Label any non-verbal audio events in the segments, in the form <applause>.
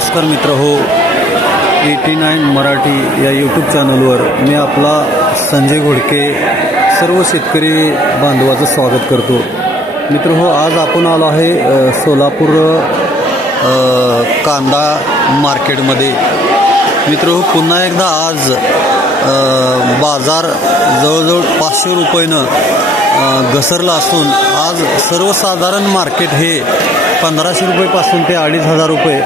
नमस्कार मित्र हो. एटी नाईन मराठी या यूट्यूब चॅनलवर मी आपला संजय घोडके सर्व शेतकरी बांधवाचं स्वागत करतो. मित्र हो आज आपण आलो आहे सोलापूर कांदा मार्केटमध्ये. मित्र हो पुन्हा एकदा आज बाजार जवळजवळ पाचशे रुपयेनं घसरला असून आज सर्वसाधारण मार्केट हे पंधराशे रुपयेपासून ते अडीच हजार रुपये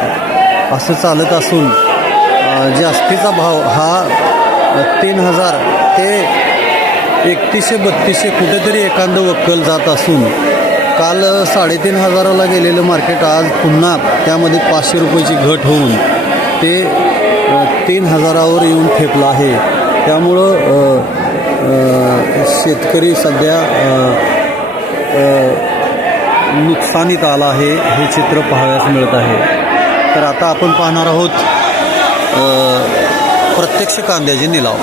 असं चालत असून जास्तीचा भाव हा तीन हजार ते एकतीसशे बत्तीसशे कुठेतरी एखादं वक्कल जात असून काल साडेतीन हजाराला गेलेलं मार्केट आज पुन्हा त्यामध्ये पाचशे रुपयाची घट होऊन ते तीन हजारावर येऊन ठेपलं आहे. त्यामुळं शेतकरी सध्या नुकसानीत आला आहे हे चित्र पाहाव्यास मिळत आहे. तर आता आपण पाहणार आहोत प्रत्यक्ष कांद्याचे निलाव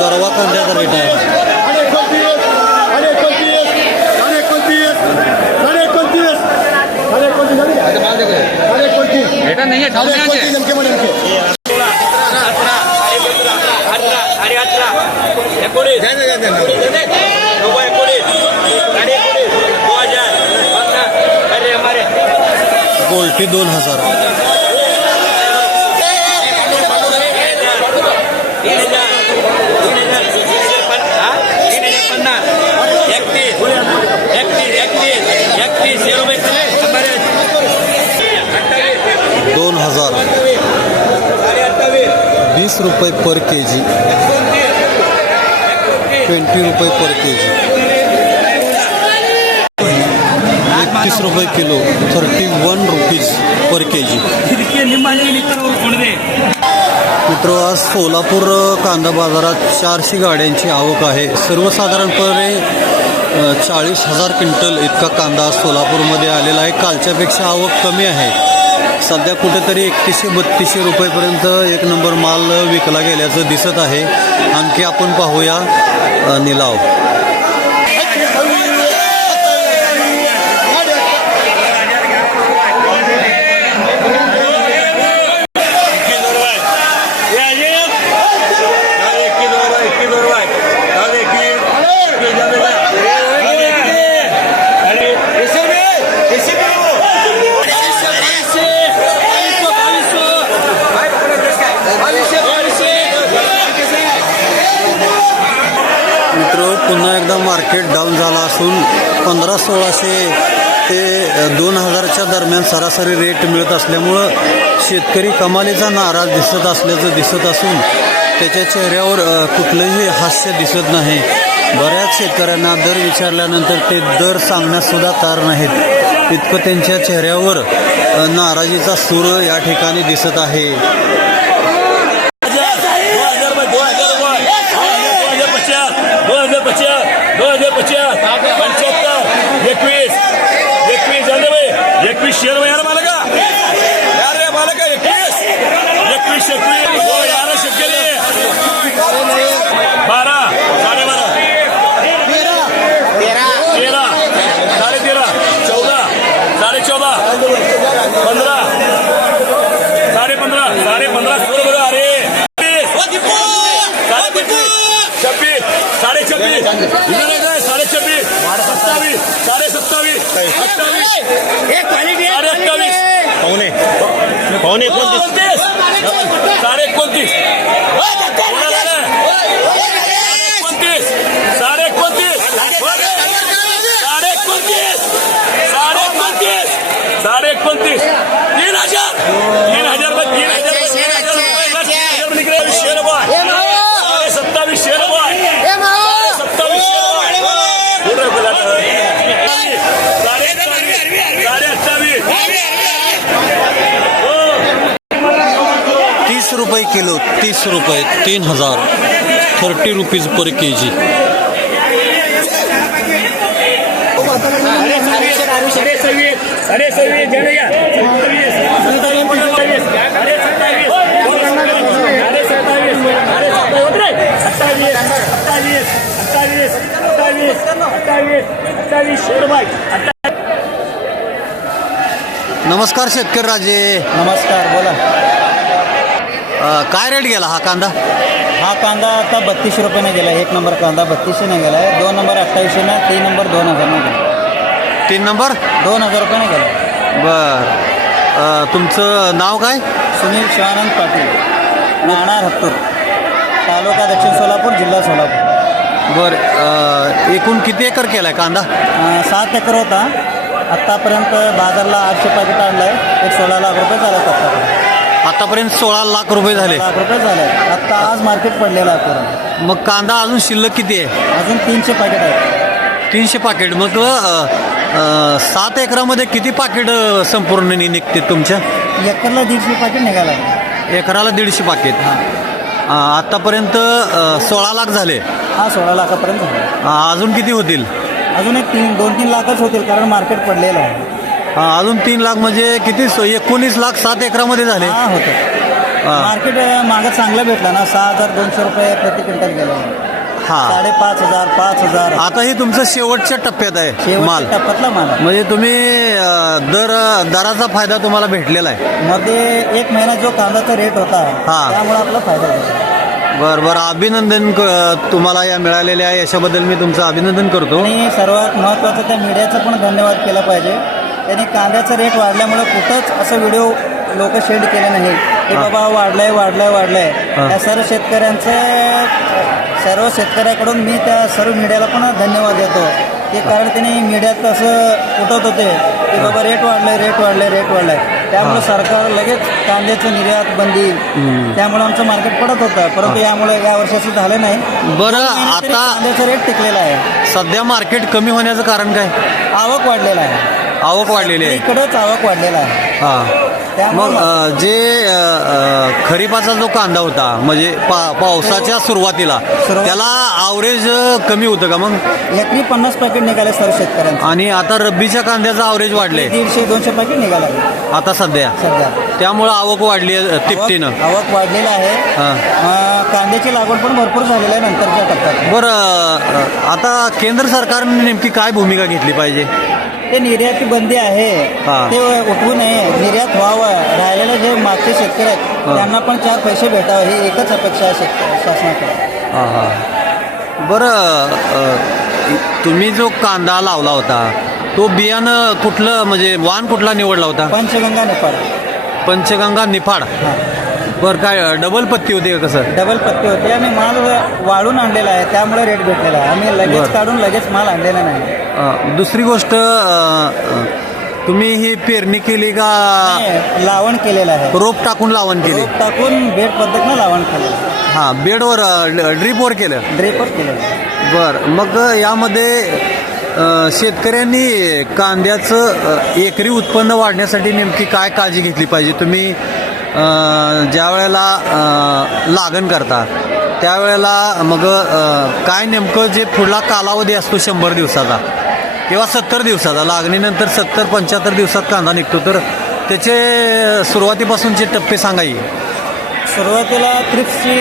गरवा कांद्याचा रेट आहे बेटा नहीं है ठाकुर यहाँ से साडे अठरा एकोणीस नव्वद एकोणीस साडे एकोणीस दो हजार पन्नास अरे हमारे गोल्टी दोन हजार तीन हजार तीन हजार तीनशे पन्नास हा? तीन हजार पन्नास एकतीस एकतीस एकतीस एकतीस हे रुपये हमारे अठ्ठावीस दोन हजार. वीस रुपये पर के जी ट्वेंटी रुपये पर के जी एकतीस रुपये किलो. थर्टी वन रुपीज पर के जी मित्र आज सोलापूर कांदा बाजारात चारशे गाड्यांची आवक आहे. सर्वसाधारणपणे चाळीस हजार क्विंटल इतका कांदा सोलापूरमध्ये आलेला आहे. कालच्यापेक्षा आवक कमी आहे. सध्या कुठेतरी एकतीसशे बत्तीसशे रुपयेपर्यंत एक नंबर माल विकला गेल्याचं दिसत आहे. आणखी आपण पाहूया निलाव मित्र पुन्हा एकदा मार्केट डाऊन झाला असून पंधरा सोळाशे ते दोन हजारच्या दरम्यान सरासरी रेट मिळत असल्यामुळं शेतकरी कमालीचा नाराज दिसत असल्याचं दिसत असून त्याच्या चेहऱ्यावर कुठलंही हास्य दिसत नाही. बऱ्याच शेतकऱ्यांना दर विचारल्यानंतर ते दर सांगण्यासुद्धा तयार नाहीत. इतकं त्यांच्या चेहऱ्यावर नाराजीचा सूर या ठिकाणी दिसत आहे एकवीस एकवीस झाले बाई एकवीस शेअर यार मला का यार रे मला का एकवीस एकवीस एकवीस हो यार शक्य बारा साडेबारा तेरा साडे तेरा चौदा साडे चौदा पंधरा साडे पंधरा साडे पंधरा सोळा बरं अरे साडे पंचवीस छब्बीस साडे छब्बीस इकडे नाही काय साडे छब्बीस सत्तावीस साडे सत्तावीस अठ्ठावीस साडे अठ्ठावीस पाहुणे पाहुणे एकोणतीस साडे एकोणतीस. एकोणतीस साडे एकोणतीस साडे एकोणतीस साडे एकोणतीस साडे एकोणतीस तीन हजार तीन हजार रुपये तीन हजार रुपये, तीन हजार रुपये तीन हजार रुपये निघले शेअर बॉय साडे सत्तावीस शेअर बॉय साडे सत्तावीस शेअर बॉय कुठं रुपये लागलं? साडे अठ्ठावीस साडे अठ्ठावीस हो तीस रुपये किलो तीस रुपये तीन हजार थर्टी रुपीज पर के जी नमस्कार शेतकरी राजे. नमस्कार बोला. अ, काय रेट गेला हा कांदा? हा कांदा आता बत्तीसशे रुपयाने गेला एक नंबर कांदा बत्तीसशेने गेला आहे दोन नंबर अठ्ठावीसशेने तीन नंबर दोन हजारने गेला तीन नंबर? दोन हजार रुपयाने गेला बर. अ, तुमचं नाव काय? सुनील शिवानंद पाटील. नाणार हत्तूर तालुका दक्षिण सोलापूर जिल्हा सोलापूर. बर. अ, एकूण किती एकर केलाय कांदा? अं, सात एकर होता. आत्तापर्यंत बाजारला आठशे पाकिट आणलं आहे एक सोळा लाख रुपये झाले आत्तापर्यंत आतापर्यंत सोळा लाख रुपये झाले. लाख रुपये झाले. आत्ता आज मार्केट पडलेलं आहे मग कांदा अजून शिल्लक किती आहे? अजून तीनशे पाकिट आहेत. तीनशे पाकिट मग अ, अ, सात एकरामध्ये किती पाकिट अ, संपूर्ण नि- निघते तुमच्या? एकरला दीडशे पाकिट निघाला. आहे. एकराला दीडशे पाकिट हां. अ, आतापर्यंत अ, सोळा लाख झाले. हा सोळा लाखापर्यंत झाला. अ, अजून किती होतील? अजून एक तीन दोन तीन लाखच होतील कारण मार्केट पडलेलं आहे. अजून तीन लाख म्हणजे किती? एकोणीस लाख सात एकरामध्ये झाले. हा होतं. मार्केट मागं चांगलं भेटलं ना सहा हजार दोनशे रुपये प्रति क्विंटल गेलं. हा. साडेपाच हजार पाच हजार. आता हे तुमचं शेवटच्या टप्प्यात आहे माल. टप्प्यातला माल. म्हणजे तुम्ही दर दराचा फायदा तुम्हाला भेटलेला आहे. मध्ये एक महिना जो कांद्याचा रेट होता हा. त्यामुळे आपला फायदा झाला. बरं बरं. अभिनंदन तुम्हाला या मिळालेल्या यशाबद्दल मी तुमचं अभिनंदन करतो. आणि सर्वात महत्त्वाचं त्या मीडियाचा पण धन्यवाद केला पाहिजे. त्यांनी कांद्याचा रेट वाढल्यामुळे कुठंच असं व्हिडिओ लोक शेअर केले नाही. की. बाबा वाढलंय वाढलंय वाढलंय. त्या सर्व शेतकऱ्यांचं सर्व शेतकऱ्याकडून मी त्या सर्व मीडियाला पण धन्यवाद देतो. की कारण त्यांनी मीडियात असं उठवत होते. की बाबा रेट वाढलाय रेट वाढलाय रेट वाढलाय. त्यामुळे सरकार लगेच कांद्याचं निर्यात बंदी त्यामुळे आमचं मार्केट पडत होतं. परंतु यामुळे या वर्षाचं झालं नाही. बरं आता कांद्याचा रेट टिकलेला आहे. सध्या मार्केट कमी होण्याचं कारण काय? आवक वाढलेला आहे. आवक वाढलेली आहे. इकडंच आवक वाढलेला आहे. हा. मग अ, जे अ, अ, खरीपाचा जो कांदा होता म्हणजे पा पावसाच्या सुरुवातीला सुरुवात- त्याला आवरेज कमी होतं का मग? एकरी पन्नास पॅकेट निघाले सर्व शेतकऱ्यांचे. आणि आता रब्बीच्या कांद्याचं आवरेज वाढले. दीडशे दोनशे पॅकेट निघाले. आता सध्या. सध्या. त्यामुळं आवक वाढली आहे तिपटीनं. आवक आवक वाढलेला आहे. हा. अं, कांद्याची लागवड पण भरपूर झालेली आहे नंतरच्या टप्प्यात. बरं अ, आता केंद्र सरकारने नेमकी काय भूमिका घेतली पाहिजे? ते निर्याती बंदी आहे. हा. ते उठवू नये. निर्यात व्हावं. राहिलेले जे मागचे शेतकरी आहेत हा. त्यांना पण चार पैसे भेटावे. ही एकच अपेक्षा आहे शासनाकडे. हां हां. बरं अ, तुम्ही जो कांदा लावला होता तो बियाणं कुठलं म्हणजे वाण कुठला निवडला होता? पंचगंगा नेपाळ पंचगंगा निफाड. हा. बरं काय डबल पत्ती होती का कसं? डबल पत्ते होते. आणि माल वाढून आणलेला आहे त्यामुळे रेट भेटलेला आहे. आम्ही लगेच बरं. काढून लगेच माल आणलेला नाही. अ, दुसरी गोष्ट अ, तुम्ही ही पेरणी केली का? नाही, लावण केलेलं आहे. रोप टाकून लावण केली. रोप टाकून बेड पद्धतीनं लावण केलेलं आहे. हां बेडवर ड्रीपवर केलं. ड्रेपर केलेलं आहे. बर मग यामध्ये अ, शेतकऱ्यांनी कांद्याचं अ, एकरी उत्पन्न वाढण्यासाठी नेमकी काय काळजी घेतली पाहिजे? तुम्ही ज्या वेळेला लागण करता त्यावेळेला मग काय नेमकं जे पुढला कालावधी असतो शंभर दिवसाचा किंवा सत्तर दिवसाचा लागणीनंतर सत्तर पंच्याहत्तर दिवसात कांदा निघतो. तर त्याचे सुरुवातीपासूनचे टप्पे सांगा येईल सुरुवातीला क्रिप्सची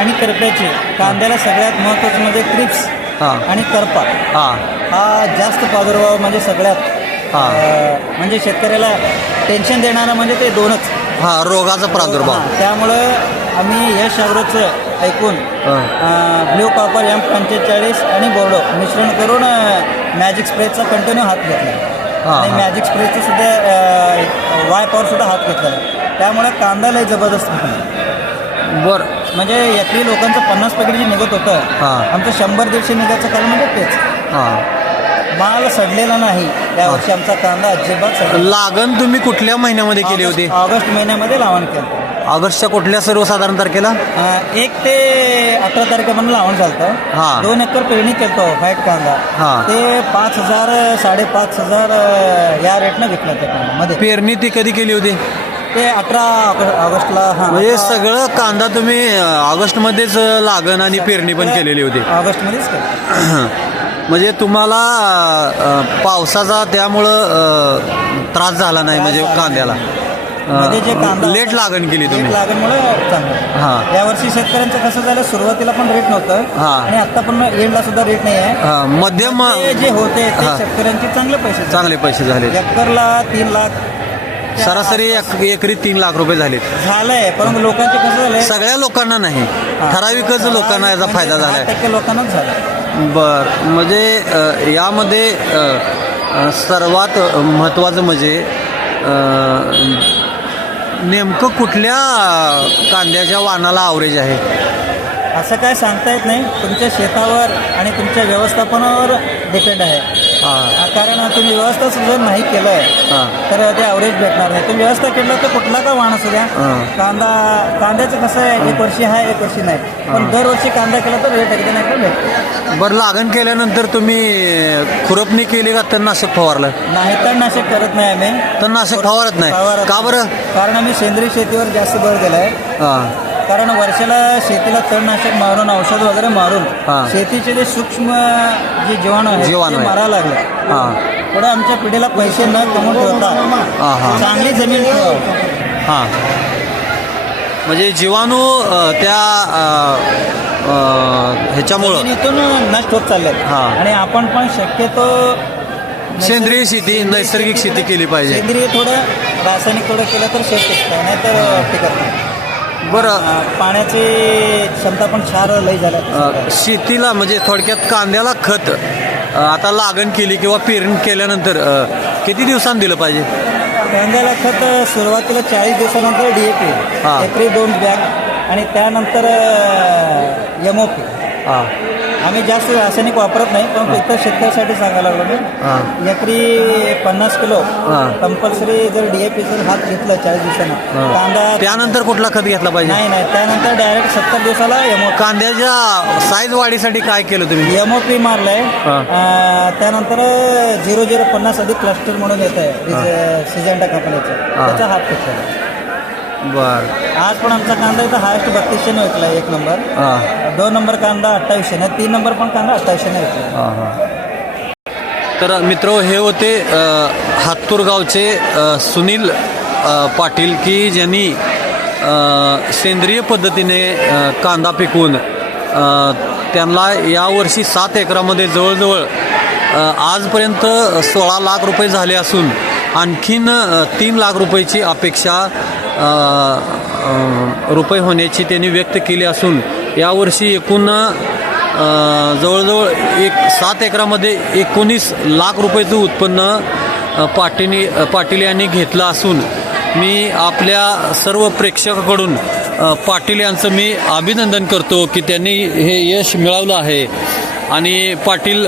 आणि करप्याची कांद्याला सगळ्यात महत्त्वाचं म्हणजे क्रिप्स हा. आणि करपा. हां. हा जास्त प्रादुर्भाव म्हणजे सगळ्यात. हा. म्हणजे शेतकऱ्याला टेन्शन देणारं म्हणजे ते दोनच. हां रोगाचा प्रादुर्भाव. हा, त्यामुळं आम्ही यश अग्रोचं ऐकून ब्ल्यू कॉपर एम पंचेचाळीस आणि बोर्डो मिश्रण करून मॅजिक स्प्रेचा कंटिन्यू हात घेतला. हा, आणि हा. मॅजिक स्प्रेचा सुद्धा वाय पॉवर सुद्धा हात घेतला. त्यामुळे कांदा लय जबरदस्त. बरं. म्हणजे यातली लोकांचं पन्नास पॅकेट जे निघत होतं हा. आमचं शंभर दीडशे निघायचं कारण म्हणजे तेच. हां. माल सडलेला नाही. या वर्षी आमचा कांदा अजिबात सडला लागण तुम्ही कुठल्या महिन्यामध्ये केली होती? ऑगस्ट- महिन्यामध्ये लावण केलं. ऑगस्टच्या कुठल्या सर्वसाधारण तारखेला? अं, एक ते अठरा तारखेपर्यंत लावण हा. चालतं दोन एकर पेरणी केलतो व्हाईट कांदा. हा. ते पाच हजार साडेपाच हजार अं, या रेटनं विकलं ते कांदा मध्ये पेरणी ती कधी केली होती? ते अठरा ऑग- ऑगस्टला हा म्हणजे सगळं कांदा तुम्ही अ, ऑगस्टमध्येच लागण आणि पेरणी पण केलेली होती. ऑगस्टमध्येच केलं. <clears throat> म्हणजे तुम्हाला अ, पावसाचा त्यामुळं अ, त्रास झाला नाही म्हणजे त्रास झाला कांद्याला. मध्ये जे कांदा लेट लागण केली तुम्ही. लेट लागणमुळे चांगलं. हां. यावर्षी शेतकऱ्यांचं कसं झालं सुरुवातीला पण रेट नव्हतं हां. आणि आता पण एंडला सुद्धा रेट नाही आहे. हा, मध्यम ते जे होते ते हां. शेतकऱ्यांचे चांगले पैसे झाले. चांगले पैसे झाले. एकरला तीन लाख सरासरी एक- एकरी तीन लाख रुपये झाले झालंय परंतु लोकांचे कसं झालंय? सगळ्या लोकांना नाही. ठराविकच लोकांना याचा म्हणजे फायदा दहा झालाय. टक्के लोकांनाच झाला. बर. म्हणजे यामध्ये सर्वात महत्त्वाचं म्हणजे नेमकं कुठल्या कांद्याच्या वाणाला आवरेज आहे? असं काय सांगता येत नाही. तुमच्या शेतावर आणि तुमच्या व्यवस्थापनावर डिपेंड आहे. कारण तुम्ही व्यवस्था जर नाही केलं हां. तर ते ॲव्हरेज भेटणार नाही. तुम्ही व्यवस्था केलं तर कुठला का वाण असू द्या. हां. कांदा कांद्याचं कसं आहे एक वर्षी आहे एक वर्षी नाही. पण दरवर्षी कांदा केला तर रेट एकदा नाही भेटतो? बरं लागण केल्यानंतर तुम्ही खुरपणी केली का तणनाशक फवारलं? नाही तर नाशक करत नाही आम्ही. तणनाशक फवारत नाही. का बरं? कारण आम्ही सेंद्रिय शेतीवर जास्त भर दिलाय. हां. कारण वर्षाला शेतीला तणनाशक मारून औषध वगैरे मारून हां. शेतीचे जे सूक्ष्म जे जीवाणू आहेत जीवाणू ते. मारायला लागले. हां. पुढे आमच्या पिढीला पैसे न कमवून ठेवता हां. चांगली जमीन हां. म्हणजे जीवाणू अ, त्या अ, अ, ह्याच्यामुळं. जमिनीतून नष्ट होत चालले हां. आणि आपण पण शक्यतो सेंद्रिय शेती नैसर्गिक शेती केली पाहिजे. सेंद्रिय थोडं रासायनिक थोडं केलं तर शेत नाही तर टिकत नाही. बरं. पाण्याची क्षमता पण क्षार लई झाल्या. शेतीला म्हणजे थोडक्यात कांद्याला खत आता लागण केली किंवा पेरणी केल्यानंतर किती दिवसांनी दिलं पाहिजे? कांद्याला खत सुरुवातीला चाळीस दिवसानंतर डी ए हां. पी एकरी दोन बॅग आणि त्यानंतर एम ओ पी हां. आम्ही जास्त रासायनिक वापरत नाही पण इतर शेतकऱ्यासाठी सांगायला लागलो. मी एकरी पन्नास किलो. कंपल्सरी जर डी ए पी जर हात घेतला चाळीस दिवसानं. कांदा त्यानंतर कुठला खत घेतला पाहिजे? नाही नाही त्यानंतर डायरेक्ट सत्तर दिवसाला एम ओ कांद्याच्या साईज वाढीसाठी काय केलं तुम्ही? एम ओ पी मारलंय. त्यानंतर झिरो झिरो पन्नास अधिक क्लस्टर म्हणून येत आहे सिजंटा कंपनीचं. त्याचा हात फिटला बर. आज पण आमचा कांदा इथं हायस्ट बत्तीसशेने विकला एक नंबर. हां. दोन नंबर कांदा अठ्ठावीसशे तीन नंबर पण कांदा अठ्ठावीसशेने विकला हां हां. तर मित्र हे होते अ, हातूर गावचे अ, सुनील अ, पाटील की ज्यांनी अ, सेंद्रिय पद्धतीने अ, कांदा पिकवून अ, त्यांना यावर्षी सात एकरामध्ये जवळजवळ अ, आजपर्यंत सोळा लाख रुपये झाले असून आणखीन अ, तीन लाख रुपयाची अपेक्षा रुपये होण्याची त्यांनी व्यक्त केली असून यावर्षी एकूण जवळजवळ एक सात एकरामध्ये एकोणीस लाख रुपयाचं उत्पन्न पाटीने पाटील यांनी घेतलं असून मी आपल्या सर्व प्रेक्षकाकडून पाटील यांचं मी अभिनंदन करतो की त्यांनी हे यश मिळवलं आहे. आणि पाटील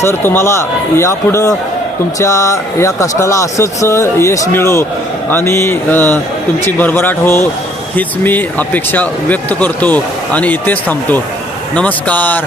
सर तुम्हाला यापुढं तुमच्या या कष्टाला असंच यश मिळो. आणि तुमची भरभराट हो हीच मी अपेक्षा व्यक्त करतो आणि इथेच थांबतो. नमस्कार.